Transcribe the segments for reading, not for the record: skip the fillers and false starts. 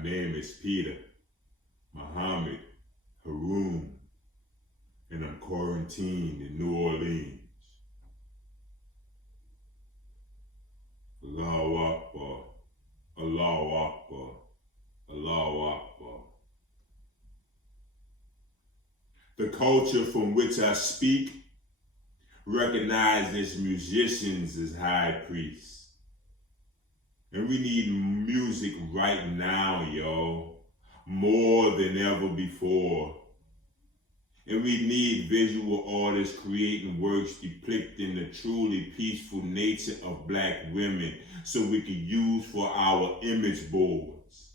My name is Peter M.Haroon, and I'm quarantined in New Orleans. Allahu Akbar, Allahu Akbar, Allahu Akbar. The culture from which I speak recognizes musicians as high priests. And we need music right now, yo, more than ever before. And we need visual artists creating works depicting the truly peaceful nature of Black women so we can use for our image boards.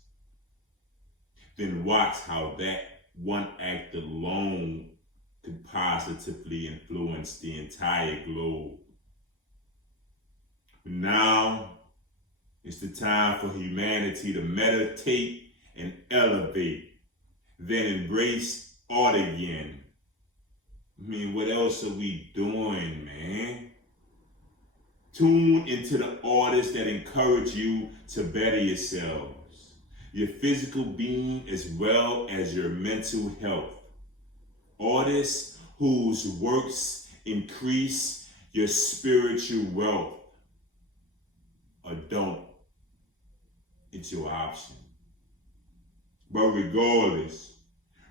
Then watch how that one act alone could positively influence the entire globe. Now, it's the time for humanity to meditate and elevate, then embrace art again. I mean, what else are we doing, man? Tune into the artists that encourage you to better yourselves, your physical being as well as your mental health. Artists whose works increase your spiritual wealth, or don't. It's your option. But regardless,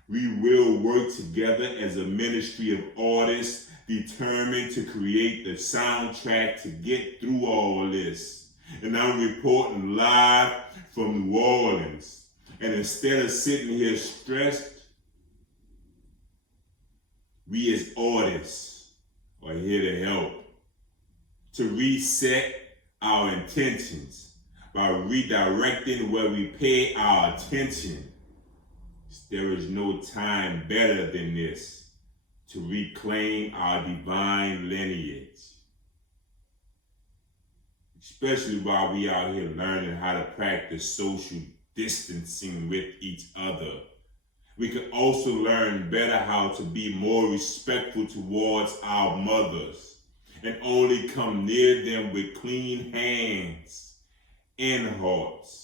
we will work together as a ministry of artists determined to create the soundtrack to get through all this. And I'm reporting live from New Orleans. And instead of sitting here stressed, we as artists are here to help, to reset our intentions by redirecting where we pay our attention. There is no time better than this to reclaim our divine lineage. Especially while we out here learning how to practice social distancing with each other. We can also learn better how to be more respectful towards our mothers and only come near them with clean hands and hearts.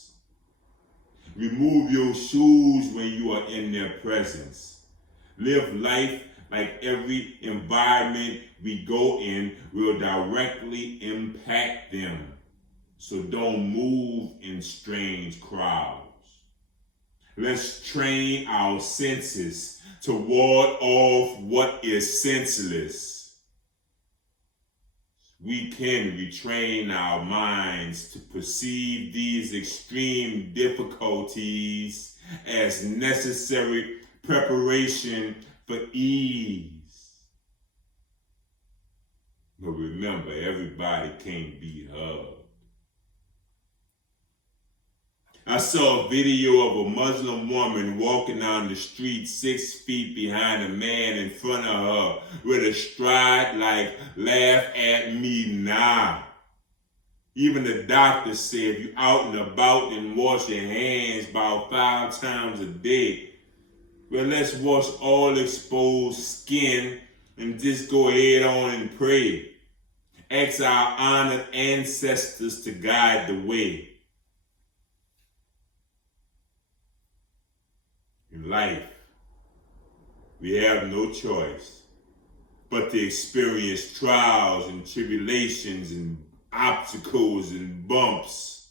Remove your shoes when you are in their presence. Live life like every environment we go in will directly impact them. So don't move in strange crowds. Let's train our senses to ward off what is senseless. We can retrain our minds to perceive these extreme difficulties as necessary preparation for ease. But remember, everybody can't be hugged. I saw a video of a Muslim woman walking down the street 6 feet behind a man in front of her with a stride like, "Laugh at me now." Even the doctor said if you're out and about and wash your hands about 5 times a day, well, let's wash all exposed skin and just go ahead on and pray. Ask our honored ancestors to guide the way. In life, we have no choice but to experience trials and tribulations and obstacles and bumps.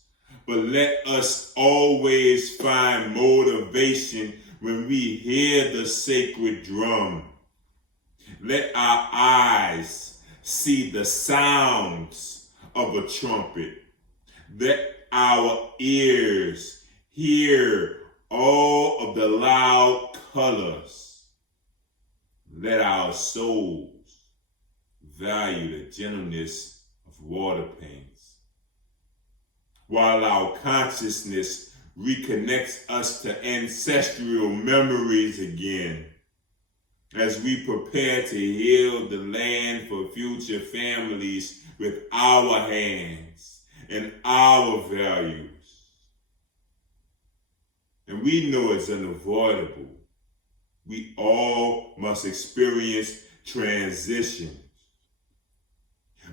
But let us always find motivation when we hear the sacred drum. Let our eyes see the sounds of a trumpet. Let our ears hear all of the loud colors. Let our souls value the gentleness of water paints, while our consciousness reconnects us to ancestral memories again, as we prepare to heal the land for future families with our hands and our values. And we know it's unavoidable. We all must experience transitions.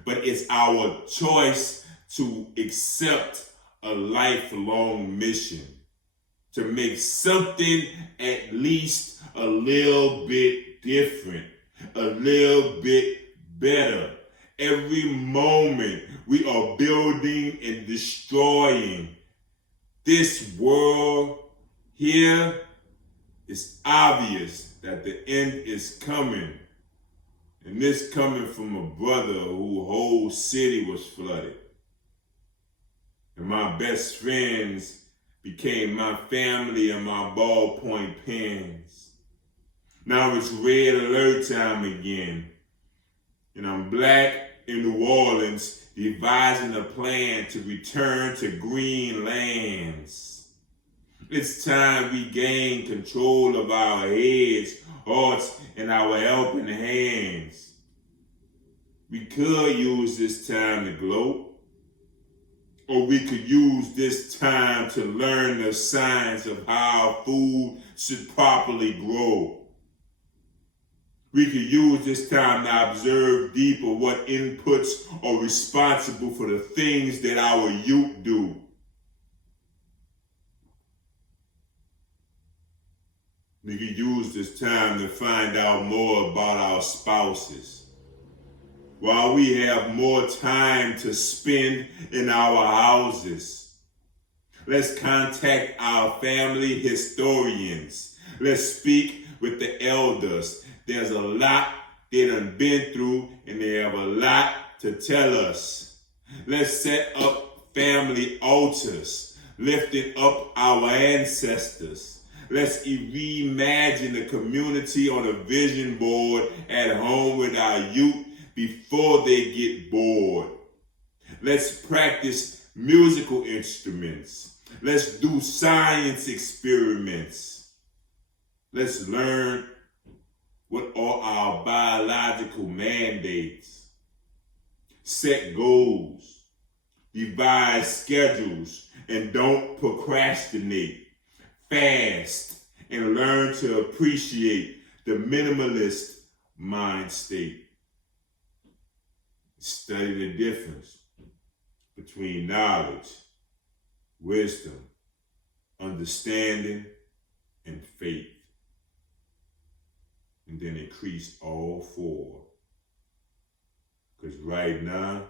But it's our choice to accept a lifelong mission, to make something at least a little bit different, a little bit better. Every moment we are building and destroying this world here, it's obvious that the end is coming. And this coming from a brother whose whole city was flooded. And my best friends became my family and my ballpoint pens. Now it's red alert time again. And I'm black in New Orleans, devising a plan to return to green lands. It's time we gain control of our heads, hearts, and our helping hands. We could use this time to gloat, or we could use this time to learn the science of how food should properly grow. We could use this time to observe deeper what inputs are responsible for the things that our youth do. We could use this time to find out more about our spouses. While we have more time to spend in our houses, let's contact our family historians. Let's speak with the elders. There's a lot they done been through, and they have a lot to tell us. Let's set up family altars, lifting up our ancestors. Let's reimagine the community on a vision board at home with our youth before they get bored. Let's practice musical instruments. Let's do science experiments. Let's learn what are our biological mandates. Set goals, devise schedules, and don't procrastinate. Fast and learn to appreciate the minimalist mind state. Study the difference between knowledge, wisdom, understanding, and faith. And then increase all four. Because right now,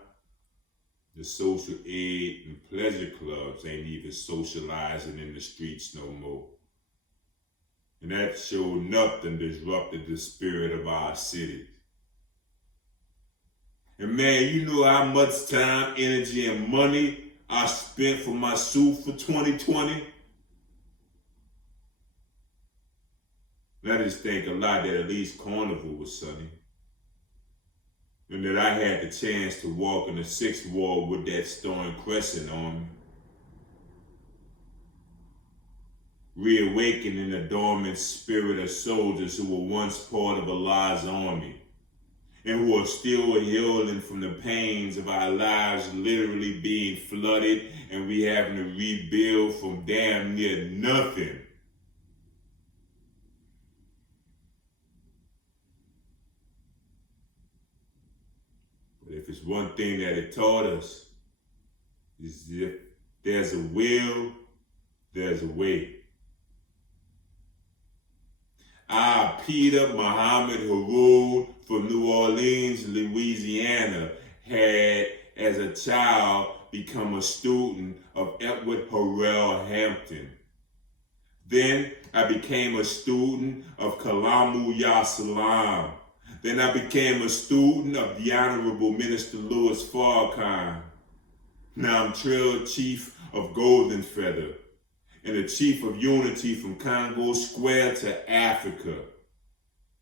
the social aid and pleasure clubs ain't even socializing in the streets no more. And that showed nothing disrupted the spirit of our city. And man, you know how much time, energy, and money I spent for my suit for 2020? And I just think a lot that at least Carnival was sunny. And that I had the chance to walk in the 6th ward with that storm crescent on me. Reawakening the dormant spirit of soldiers who were once part of Allah's army and who are still healing from the pains of our lives literally being flooded and we having to rebuild from damn near nothing. But if it's one thing that it taught us, is if there's a will, there's a way. M.Haroon from New Orleans, Louisiana, had as a child become a student of Edward Harrell Hampton. Then I became a student of Kalamu Yasalam. Then I became a student of the Honorable Minister Louis Farrakhan. Now I'm Trail Chief of Golden Feather and the Chief of Unity from Congo Square to Africa.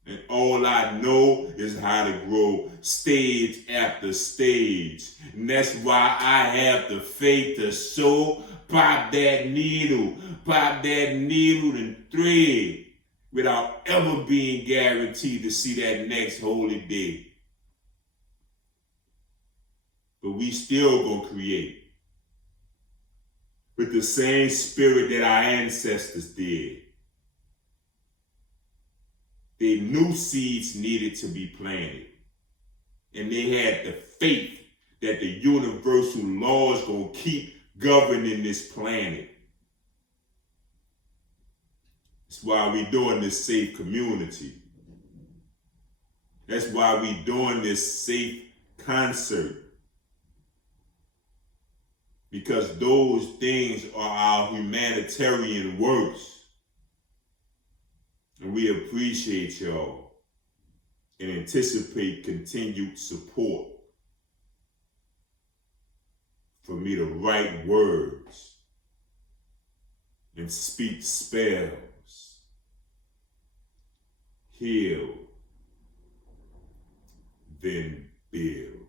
And all I know is how to grow stage after stage. And that's why I have the faith to sow, pop that needle and thread without ever being guaranteed to see that next holy day. But we still gonna create with the same spirit that our ancestors did. They knew seeds needed to be planted. And they had the faith that the universal laws gonna keep governing this planet. That's why we doing this safe community. That's why we doing this safe concert. Because those things are our humanitarian works. And we appreciate y'all and anticipate continued support for me to write words and speak spells, heal, then build.